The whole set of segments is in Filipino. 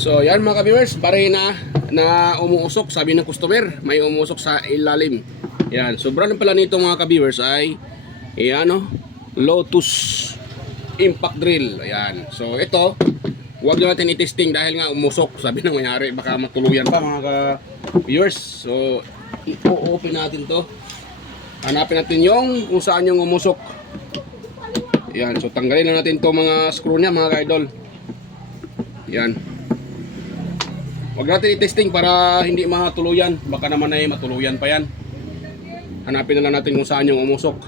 So yan mga ka-viewers, pare na umuusok, sabi ng customer, may umusok sa ilalim. Yan, sobrang pala nito mga ka-viewers ay ano, Lotus impact drill. Ayan. So ito, huwag natin i-testing dahil nga umusok, sabi ng mayari, baka matuluyan pa mga ka-viewers. So i-open natin to. Hanapin natin yung kung saan yung umusok. Ayan, so tanggalin na natin to mga screw niya mga ka-idol. Yan. Huwag natin i-testing para hindi matuluyan. Baka naman ay matuluyan pa yan. Hanapin na lang natin kung saan yung umusok.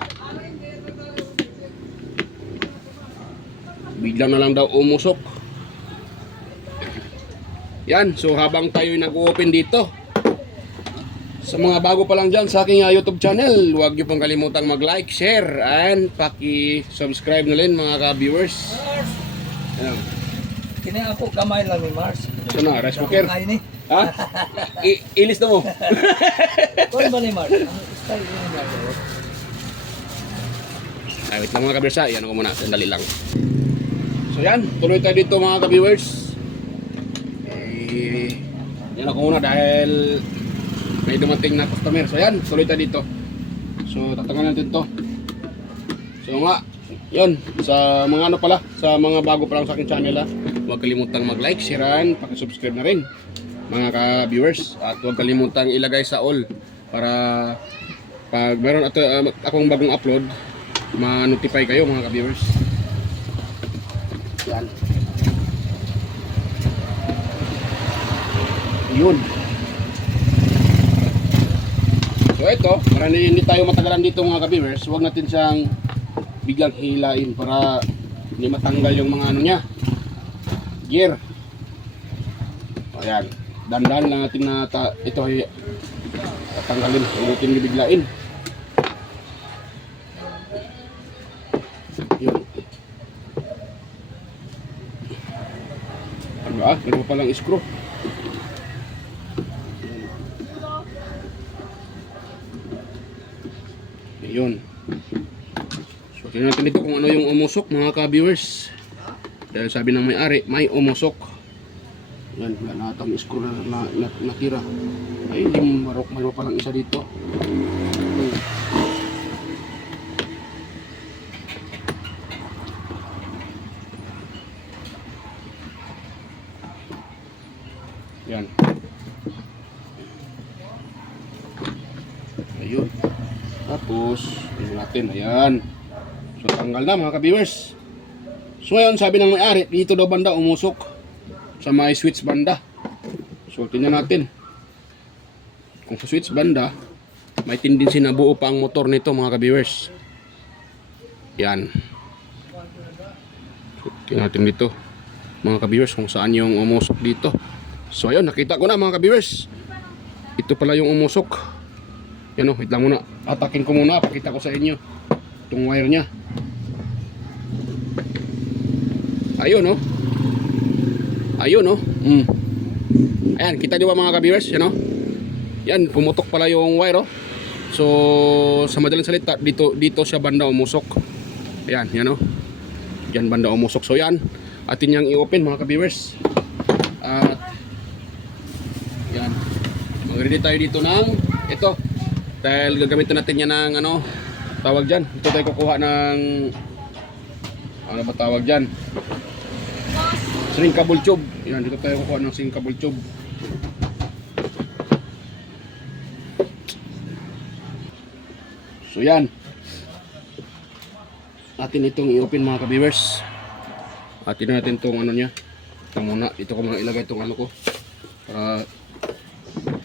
Biglang na lang daw umusok. Yan. So habang tayo nag-open dito, sa mga bago pa lang dyan sa aking YouTube channel, huwag niyo pong kalimutang mag-like, share, and paki-subscribe na rin mga ka-viewers. Yan. Kini ako kamay lang ni Mars. Saan na? Rice cooker? Ini. Ha? Ilis na mo. Kung ba ni Mars? Ang style ni Mars. Ay, wait lang mga kabirsa. Yan ako muna. Sandali lang. So yan. Tuloy tayo dito mga ka-viewers. Yan ako muna dahil may dumating na customer. So yan. Tuloy tayo dito. So tatanggalin natin to. So nga. Yun. Sa mga ano pala. Sa mga bago pa lang sa aking channel ha. Huwag kalimutang mag-like, share, and pakisubscribe na rin mga ka-viewers. At huwag kalimutang ilagay sa all para pag meron akong bagong upload, ma-notify kayo mga ka-viewers. Yan. Yun. So ito, para hindi tayo matagalan dito mga ka-viewers, huwag natin siyang biglang hilain para hindi matanggal yung mga ano niya. Gear. Ayan. Dandan lang natin na ito ay tatanggalin. Huwag natin bibiglain. Yun. Ano ba? Meron pa palang screw. Yun. So, tingnan natin dito kung ano yung umusok mga ka-viewers. Dahil sabi ng may-ari, may umusok. Yan, wala na atang screw na natira. Ay, yung mayroon pa lang isa dito. Yan. Ayun. Tapos, tingnan natin. Ayan. So, tanggal na mga ka-viewers. So ngayon sabi ng may-ari, dito daw banda umusok sa may switch banda. So tingnan natin. Kung sa switch banda, may tendency na buo pa ang motor nito mga ka-viewers. Yan. So, tingnan natin dito mga ka-viewers kung saan yung umusok dito. So ayun, nakita ko na mga ka-viewers. Ito pala yung umusok. Yan o, wait lang muna. Atakin ko muna, pakita ko sa inyo itong wire nya. Ayun oh. Ayun oh. Ayan, kita niyo ba mga ka-viewers? Yan oh. Yan, pumutok pala yung wire oh. So, sa madaling salita, dito siya banda umusok. Ayan, yan oh. Diyan banda umusok. So yan, atin yang i-open mga ka-viewers. At yan. Mag-ready tayo dito ng ito. Dahil gagamitin natin yan ng ano, tawag dyan. Ito tayo kukuha ng ano ba tawag dyan? Shrinkable tube. Yan, dito tayo kukuha ng shrinkable tube. So yan. Atin itong i-open mga ka-viewers. Atin natin itong ano nya. Ito muna. Dito ko muna ilagay itong ano ko. Para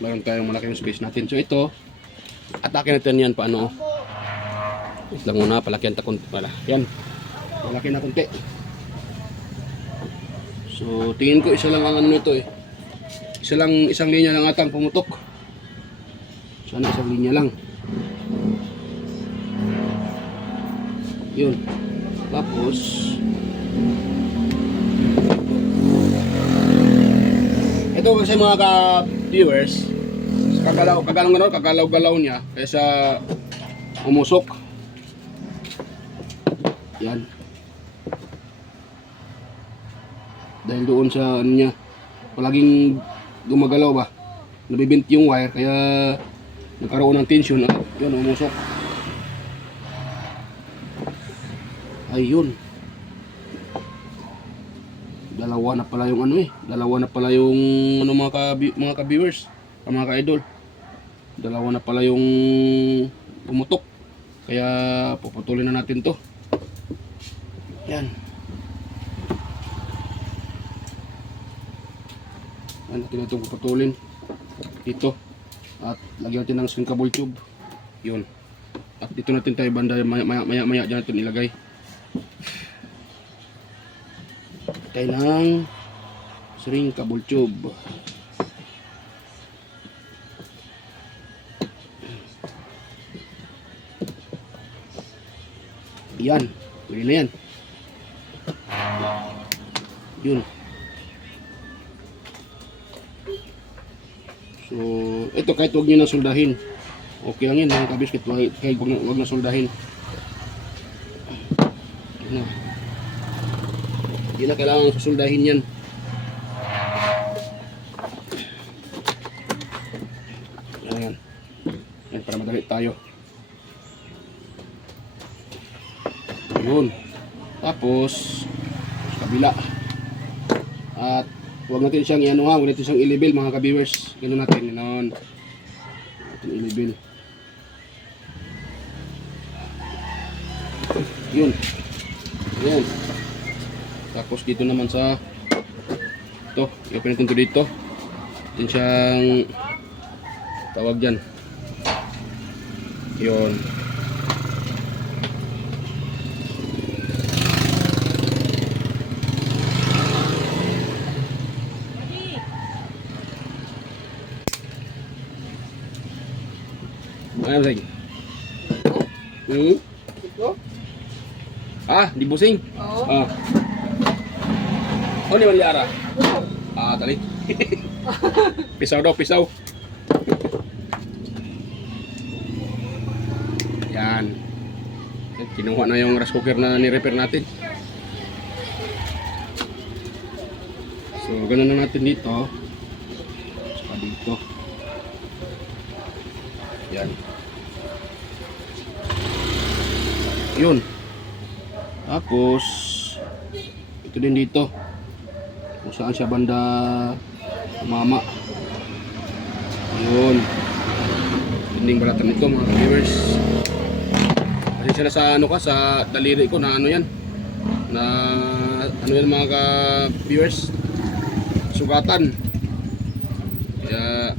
meron tayong malaking space natin. So ito, atake natin yan paano. Ito lang muna. Palakyan ta konti pala. Yan. Malaki na konti. So tingin ko isa lang ang ano nito eh. Isang linya lang atang pumutok. Sana isang linya lang. Yun. Tapos ito kasi mga ka-viewers, kagalaw-galaw niya kaysa umusok. Yan. Dahil doon sa ano niya, palaging gumagalaw ba. Nabibint yung wire kaya nagkaroon ng tension at yun, umusok. Ayun. Dalawa na pala yung dalawa na pala yung mga ka-viewers, mga ka-idol. Dalawa na pala yung pumutok. Kaya puputulin na natin 'to. Yan. Yan natin itong puputulin dito. At lagyan natin ng shrinkable tube. Yun. At dito natin tayo banda maya dyan natin ilagay. Tayo ng shrinkable tube. Yan, pwede na yan. Yun. So, ito kahit huwag nyo na soldahin. Okay lang yan mga kabiskit, kahit huwag na soldahin. Yun na. Hindi na kailangan susoldahin yan. Ayan. Yan, para madali tayo. Yun. Tapos sa kabila. At huwag natin siyang huwag natin siyang i-level mga ka-viewers. Ganun natin, ganoon. Natin i-level. Yun. Yan. Tapos dito naman sa ito, i-open natin ito dito. Natin siyang tawag dyan. Yun. Ano sing? Ah, di busing? Oo. Ah. Oh, ni Mariara. Ah, tali. Pisaw daw, pisaw. Yan. Kinuha na yung rice cooker na ni-repair natin. So, ganun na natin dito. Saka dito. Yan. Yun. Tapos ito din dito kung saan siya banda mama. Yun. Tinding balatan ito mga viewers. Kasi sila sa sa daliri ko na yan. Na yan mga viewers. Sugatan. Kaya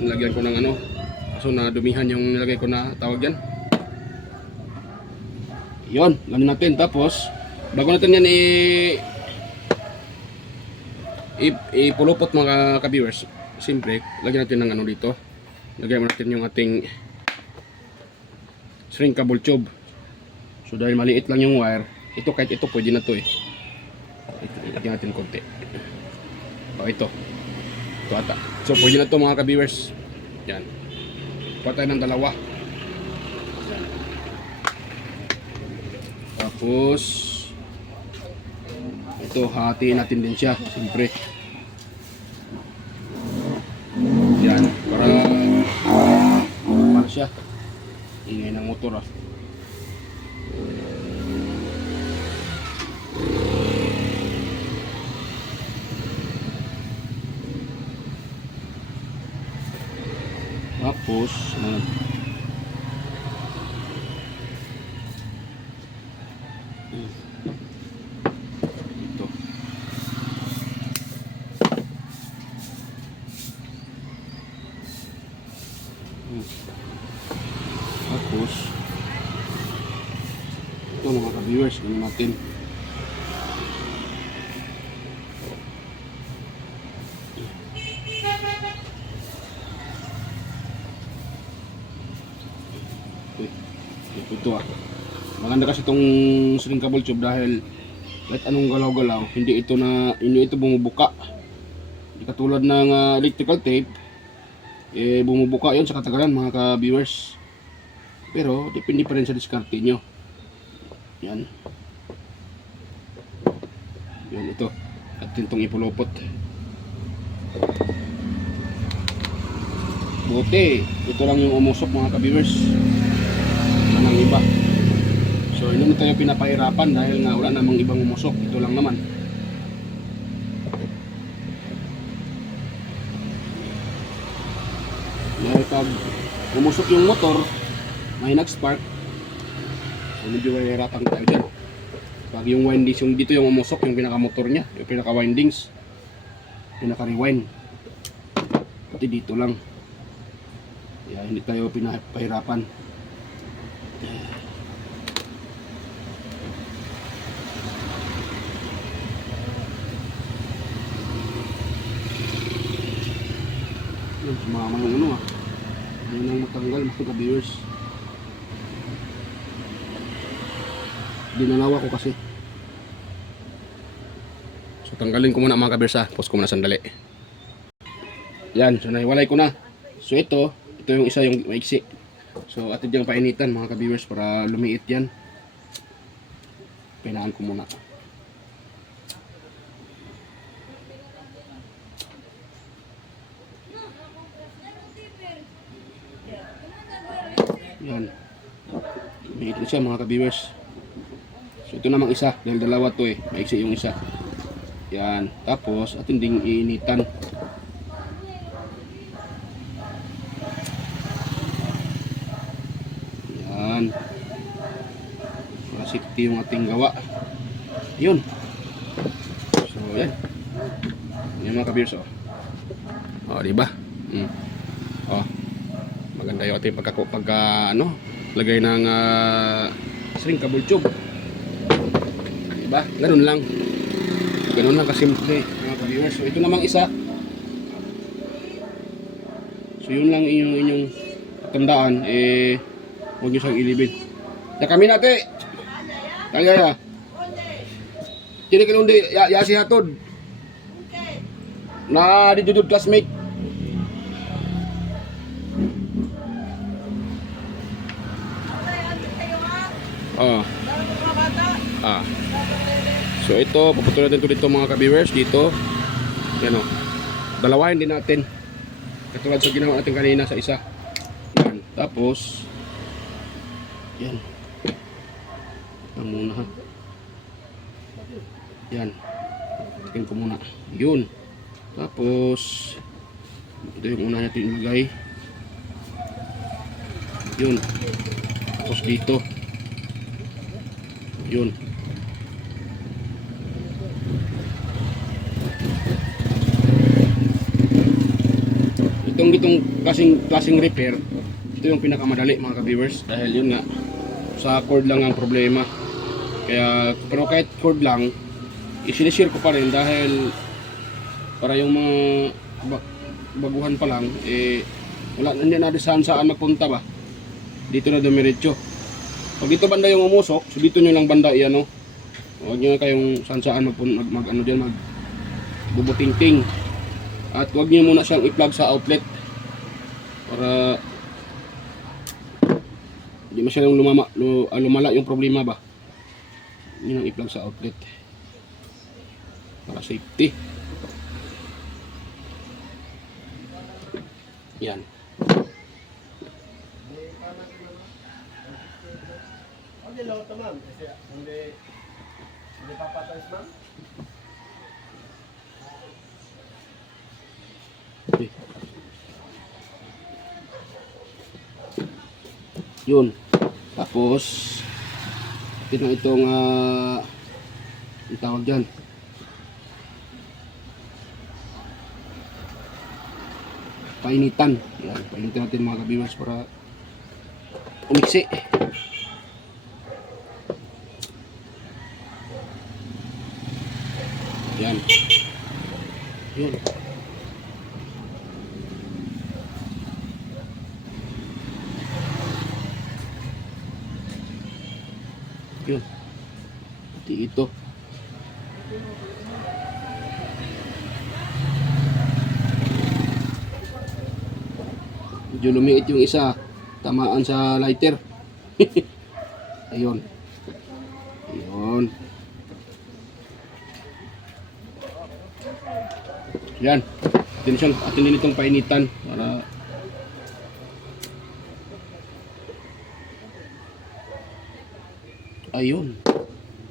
nilagyan ko ng so nadumihan yung nilagay ko na tawag yan. Yon, ganun natin. Tapos bago natin yan ipulupot mga ka-viewers, siyempre lagyan natin ng dito. Lagyan natin yung ating shrinkable tube. So dahil maliit lang yung wire, ito kahit ito pwede na to lagyan natin konti. Ito ata. So pwede na to mga ka-viewers. Yan. Kuha tayo ng dalawa. Yan. Tapos ito, hatiin natin din siya, siyempre. Yan, para siya. Ingay ng motor Tapos ito. Tapos ito mga ka-viewers, ganun natin. Ito maganda kasi itong shrinkable tube dahil kahit anong galaw-galaw hindi ito bumubuka. Hindi katulad ng electrical tape bumubuka yon sa katagalan mga ka-viewers. Pero depende pa rin sa diskarte nyo. Yan ito at itong ipulupot. Buti, ito lang yung umusok mga ka-viewers. Wala nang iba. So hindi mo tayo pinapahirapan dahil nga wala namang ibang umusok. Ito lang naman. Dahil pag umusok yung motor, may nag-spark, so medyo mahirapan tayo dyan. Pag yung windings, yung dito yung umusok, yung pinaka-motor niya, yung pinaka-windings, pinaka-rewind. Pati dito lang. Kaya hindi tayo pinapahirapan. Yun, sumama yung ano ah. Yun ang matanggal mga ka-viewers. Dinalawa ko kasi. So tanggalin ko muna mga ka-viewers ah. Pause ko muna sandali. Yan, so nahiwalay ko na. So ito yung isa yung maiksi. So atid yung painitan mga ka-viewers para lumiit yan. Pinaan ko muna. Yan. Lumiit na siya mga ka-viewers. So ito namang isa, dahil dalawa to eh. Maiksi yung isa. Yan. Tapos atin ding iinitan. Yan. Para safety yung ating gawa. Yun. So yan. Yan mga ka-viewers oh. Oh, di ba? Oh. Maganda yung ating pagka ano, lagay ng shrinkable tube. Diba? Ganun lang. Ganun lang kasimple mga ka-viewers. So ito namang isa. So yun lang inyong tandaan eh, huwag nyo siyang ilibin. Ya kami nate. Kaya ya. Kini kinundi ya si hatod. Na di judud classmate. Oh. Ah. So ito, puputulan natin dito mga ka-viewers dito. Yan o. Dalawahin din natin. Katulad sa ginawa natin kanina sa isa. Yan. Tapos yan. Yan muna ha. Yan. Tingin ko muna. Yun. Tapos ito yung una natin ilagay. Yun. Tapos dito. Yun. Itong klaseng repair, ito yung pinakamadali mga ka-viewers dahil yun nga sa cord lang ang problema. Kaya pero kahit cord lang, i-share ko pa rin dahil para yung mga baguhan pa lang eh wala na natin saan magpunta ba. Dito na dumiretso. Pag dito banda yung umusok, so dito nyo lang banda iyan, no? Huwag nyo na kayong saan mag ano dyan, mag bubuting-ting. At huwag nyo muna siyang i-plug sa outlet para hindi masyadong lumala yung problema ba. Yun ang i-plug sa outlet para safety. Yan. Hindi lang ito ma'am, kasi hindi papatays ma'am. Okay. Yun. Tapos ito na itong ang tawag dyan, painitan. Yan, painitan natin mga ka-viewers para umiksi. Yan. Yun. Yun. Pati ito. Medyo lumiit yung isa. Tamaan sa lighter. Ayun. Ayun. Yan. atin din itong painitan para ayun.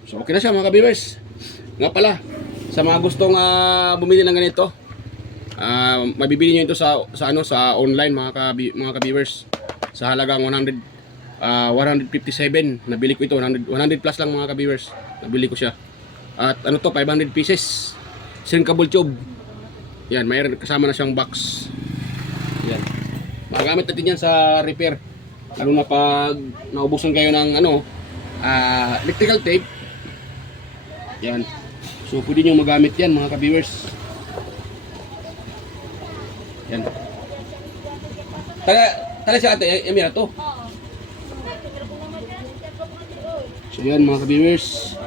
So okay na siya mga ka-viewers. Nga pala, sa mga gustong bumili ng ganito, mabibili nyo ito sa online mga ka-viewers sa halagang 157. Nabili ko ito 100 plus lang mga ka-viewers. Nabili ko siya. At ano to, 500 pieces. Shrinkable tube. Yan, mayroon kasama na siyang box. Yan. Magamit natin yan sa repair. Lalo na pag naubusan kayo ng electrical tape. Yan. So pwede nyo magamit yan mga ka-viewers. Yan. Tala siya ate, Emira to. So yan mga ka-viewers.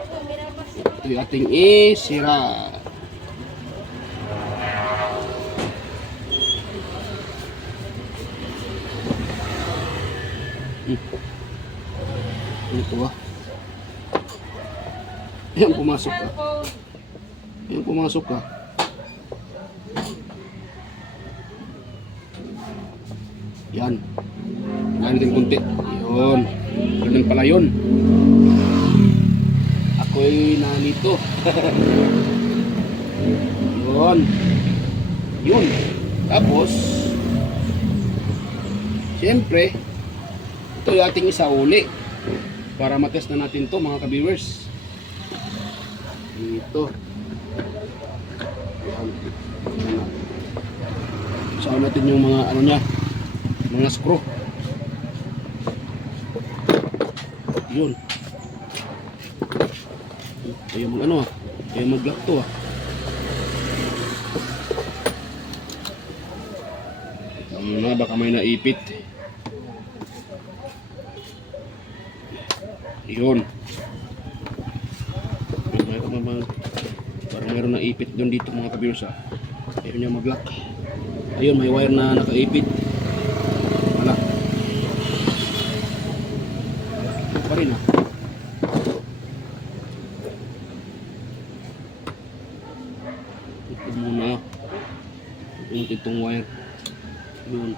Ito yung ating isira. Ito ba? Ayan, pumasok ka. Ayan, pumasok ka. Yan. Ganyan natin kunti. Yun. Ganyan pala yun. Ako'y nanito. Yun. Yun. Tapos, siyempre, ito yung ating isauli. Para matest na natin to mga ka-viewers. Ito. Yan. Yan. Isaw natin yung mga niya. Mga screw. Yun. Ayaw mag ayaw mag-lock to baka may naipit. Yun. Parang mayroon na ipit doon dito mga ka-viewers ayaw niya mag-lock. Ayun, may wire na nakaipit. Wala. Ito pa rin Ito muna. Ito itong wire. Yun.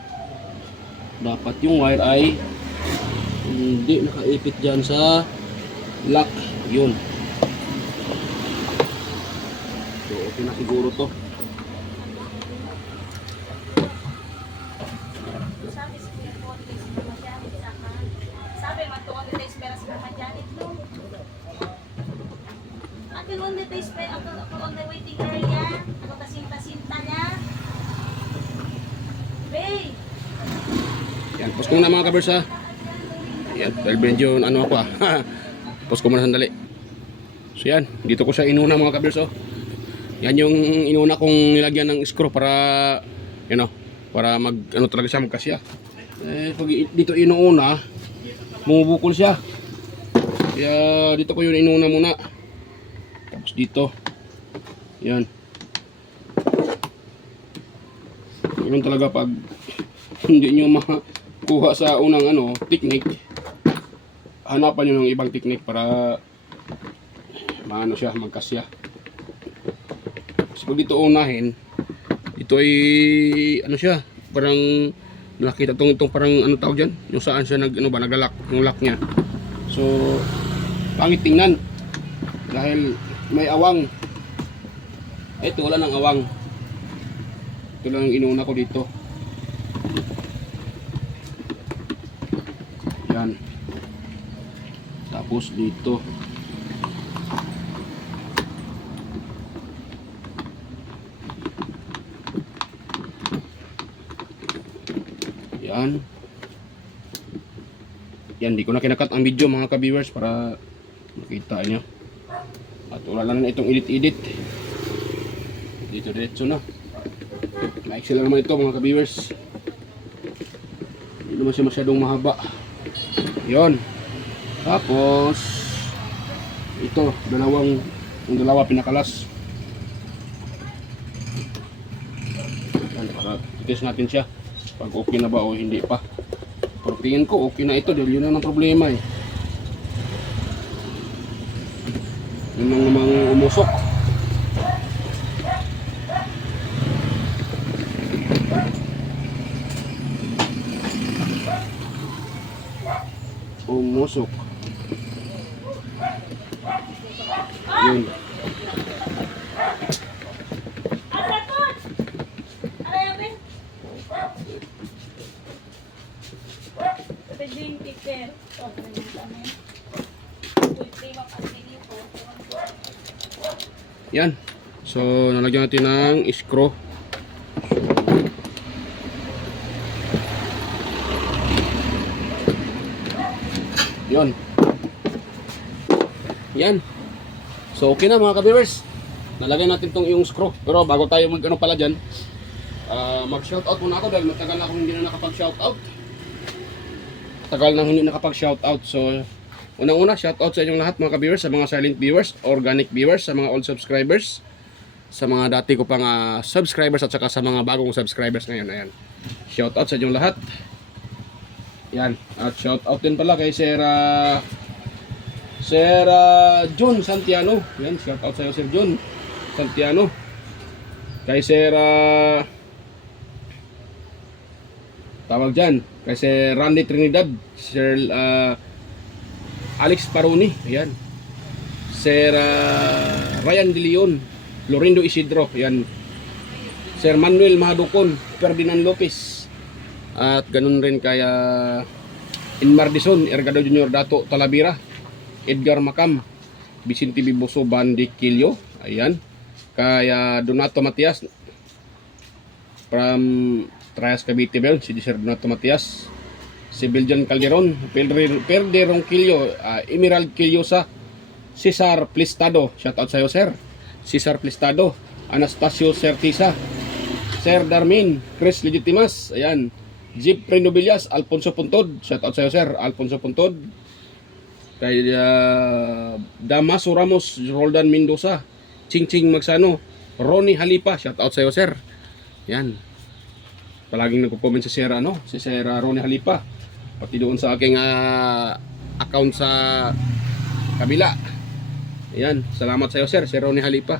Dapat yung wire ay hindi nakaipit dyan sa lock. Yun. So okay na siguro to. Sabi magtuon nila espera sa kamanjanit no. Akin on the espera ako on the waiting area. Ako kasinta-sinta niya. Bay. Yan, post ko muna mga kabers Yan, dahil medyo ako post ko muna sandali. So yan, dito ko siya inuna mga kabers Yan yung inuna kong nilagyan ng screw para para mag talaga siya magkasya. Pag dito inuuna, bumubukol siya. Kaya dito ko yun inuna muna. Tapos dito. Yan. Yun talaga pag hindi nyo makuha sa unang technique, hanapan nyo ng ibang technique para siya magkasya. So pag dito unahin, ito ay siya, parang nakita itong parang tawag dyan, yung saan siya naglalak, yung lock niya. So pangit tingnan dahil may awang. Ito wala nang awang. Ito lang inuna ko dito. Yan. Tapos dito. Yan. Yan, di ko na kinakat ang video mga ka-viewers para makita nyo. At wala lang na itong edit-edit. Dito diretso na. Maiksi lang naman ito mga ka-viewers. Hindi naman siya masyadong mahaba. Yon. Tapos ito, dalawa pinakalas. Yan, para i-test natin siya pag okay na ba o hindi pa. Pero tingin ko okay na ito dahil yun ang problema yun ang namang umusok. umusok. Yun. Asakot! Aray, abe? Ito yung teacher. Ito, ganyan kami. Pwede mapasili po. Yan. So, nalagyan natin ng screw. Yun. Yan. So, okay na mga ka-viewers. Nalagyan natin tong yung screw. Pero bago tayo mag-ano pala dyan, mag-shoutout muna ako dahil matagal na akong hindi na nakapag-shoutout. Tagal na hindi nakapag-shoutout. So, unang-una, shoutout sa inyong lahat mga ka-viewers, sa mga silent viewers, organic viewers, sa mga old subscribers, sa mga dati ko pang subscribers at saka sa mga bagong subscribers ngayon. Ayan. Shoutout sa inyong lahat. Yan. At shoutout din pala kay Sir John Santiano. Yan. Shoutout sa iyo Sir John Santiano. Kay Sir tawag dyan. Kay Sir Randy Trinidad. Sir Alex Paroni. Ayan. Sir Ryan De Leon. Lorindo Isidro. Ayan. Sir Manuel Mahadukon. Ferdinand Lopez. At ganun rin kaya Inmar Dison, Ergado Junior Dato Talavera, Edgar Macam, Vicente Biboso Bandi Quillo, ayan. Kaya Donato Matias from Trias Cavite Bell, si Sir Donato Matias, si Beljan Calderon, Perde Ronquillo, Emerald Quillosa, Cesar Plistado, shout out sa iyo Sir. Cesar Plistado, Anastasio Certisa, Sir Darmin, Chris Legitimas, ayan. Jeep Renobillas, Alfonso Puntod, shout out sa iyo Sir, Alfonso Puntod. Kay Damaso Ramos, Roldan Mendoza, Ching Magsano, Ronnie Halipa, shout out sa iyo Sir. Yan. Palaging nagko-comment si Sir si Sir Ronnie Halipa. Pati doon sa aking account sa kabila. Yan, salamat sa iyo Sir, Sir Ronnie Halipa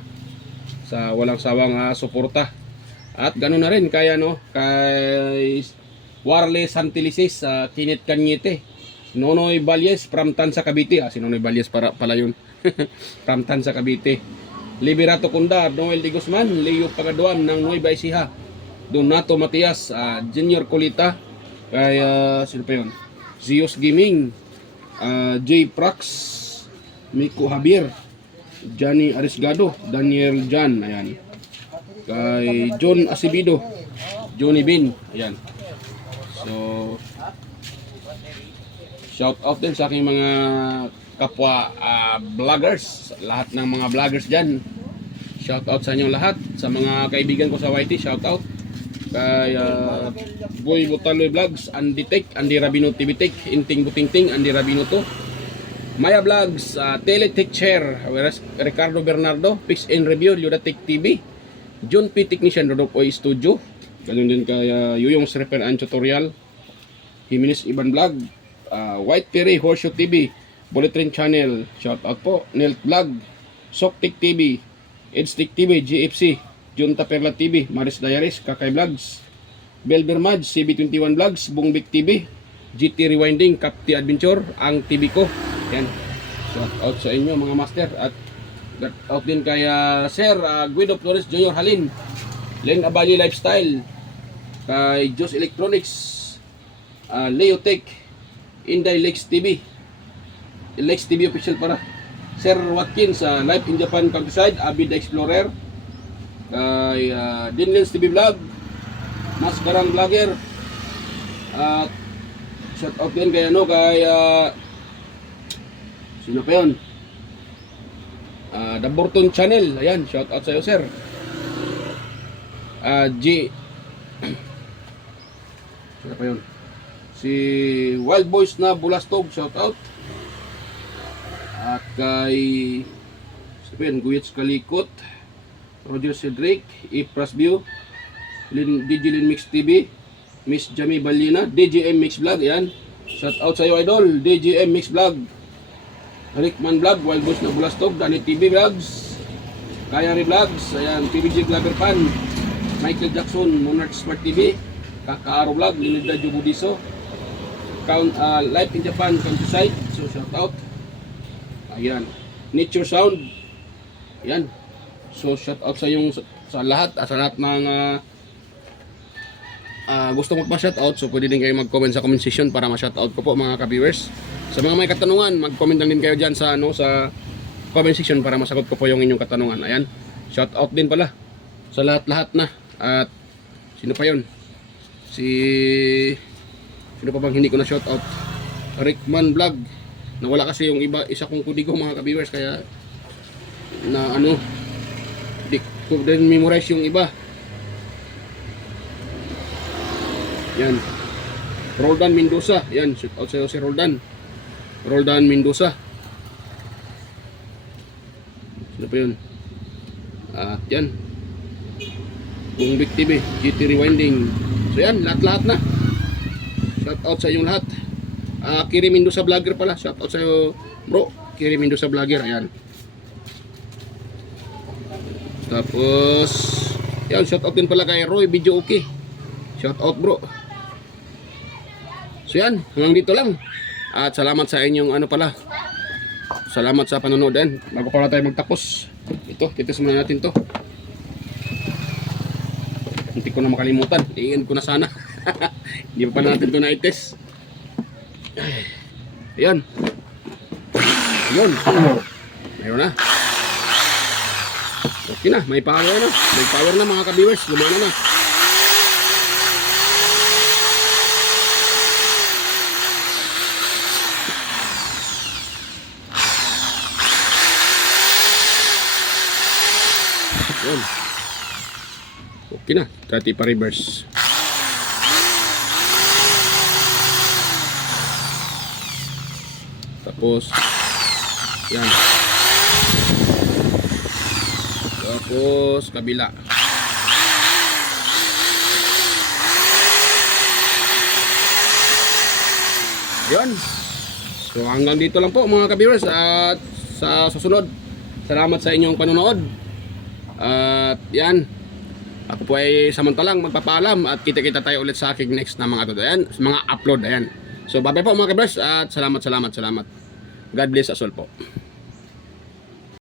sa walang sawang suporta. At ganoon na rin kay kay Warle Santilisis, Kinit Kanyete, Nonoy Balyes from Tansa Cavite, si Nonoy Balyes pala yun. From Tansa Cavite. Liberato Kundar, Noel de Guzman, Leo Pagaduan ng Nueva Ecija, Donato Matias, Junior Colita, kay sino pa yun? Zeus Gaming, J Prax, Miko Javier, Johnny Arisgado, Daniel Jan, ayan. Kay John Acevedo, Johnny Bin, ayan. So, shout out din sa aking mga kapwa vloggers, lahat ng mga vloggers dyan. Shout out sa inyong lahat, sa mga kaibigan ko sa YT, shout out. Kay Boy Butaloy Vlogs, Andy Tech, Andy Rabino TV Tech, Inting Butingting, Andy Rabino to. Maya Vlogs, Teletech Chair, Ricardo Bernardo, Fix and Review, Luda Tech TV, John P. Technician, Rodok Oy Studio. Ganun din kay Yuyong Repair and Tutorial, Jimenez Iban Vlog, White Perry, Horseshoe TV, Bullet Train Channel, shout out po, Nelt Vlog, Soktik TV, Edstick TV, GFC, Junta Perla TV, Maris Diaries, Kakay Vlogs, Belber Maj, CB21 Vlogs, Bungbik TV, GT Rewinding, Capti Adventure, ang TV ko. Yan. Shout out sa inyo mga master. At shout out din kay Sir Guido Flores Jr. Halin, Len Abali Lifestyle, kay Jos Electronics, Leo Tech, Inday Lex TV, Lex TV official para, Sir Watkins, Life in Japan Countryside, Abid Explorer, kay Dinlens TV Vlog, Maskarang Vlogger, at shout out din kay kay sino pa yun? The Burton Channel, ayan, shout out sa iyo Sir. Sino pa yun? Si Wild Boys na Bulastog, shout out. At kay Guyets Kalikot, Roger Cedric, Ipras View, DJLin Mix TV, Miss Jamie Balina, DJM Mix Vlog, yan. Shout out sa iyo idol, DJM Mix Vlog, Rickman Vlog, Wild Boys na Bulastog, Danny TV Vlogs, Kayari Vlogs, ayan, PBG Vlogger Pan, Michael Jackson, Monarch Smart TV, Kakaaro Vlog, Linda Jubudiso, Life in Japan Countryside. So shout out. Ayan. Nature Sound. Ayan. So shout out sa yung sa lahat ng gusto magpa-shout out. So pwede din kayo mag-comment sa comment section para ma-shout out ko po mga ka-viewers. Sa mga may katanungan, mag-comment lang din kayo diyan sa sa comment section para masagot ko po yung inyong katanungan. Ayan. Shout out din pala sa lahat-lahat na. At sino pa 'yon? Sino pa bang hindi ko na shout out? Rickman Vlog. Nawala kasi yung isa kong kudigo mga ka-viewers kaya na di ko din memorize yung iba. Yan. Roldan Mendoza. Yan, shout out sa iyo si Roldan. Roldan Mendoza. Sino pa yun? At yan. Bumbik TV, GT Rewinding. So yan, lahat-lahat na. Shout out sa inyong lahat. Kiri Mendoza Vlogger pala. Shout out sa iyo, bro. Kiri Mendoza Vlogger. Ayan. Tapos, yan, shout out din pala kay Roy Video Okay. Shout out, bro. So yan, hanggang dito lang. At salamat sa inyong salamat sa panonood din. Bago pa tayo magtapos. Ito, titis muna natin to. Hindi ko na makalimutan. I-end ko na sana. Hindi pa natin to na-test. Ayan. Ayan. Mayroon na. Okay na, may power na. May power na mga ka-viewers. Lumana na. Ayan. Okay na, dati pa reverse. Tapos yan. Tapos kabila. Yan. So hanggang dito lang po mga ka-viewers at sa susunod. Salamat sa inyong panonood. At yan. Ako po ay samantalang magpapaalam at kita-kita tayo ulit sa aking next na mga mga upload. Ayan. So bye bye po mga ka-viewers at salamat. God bless us all po.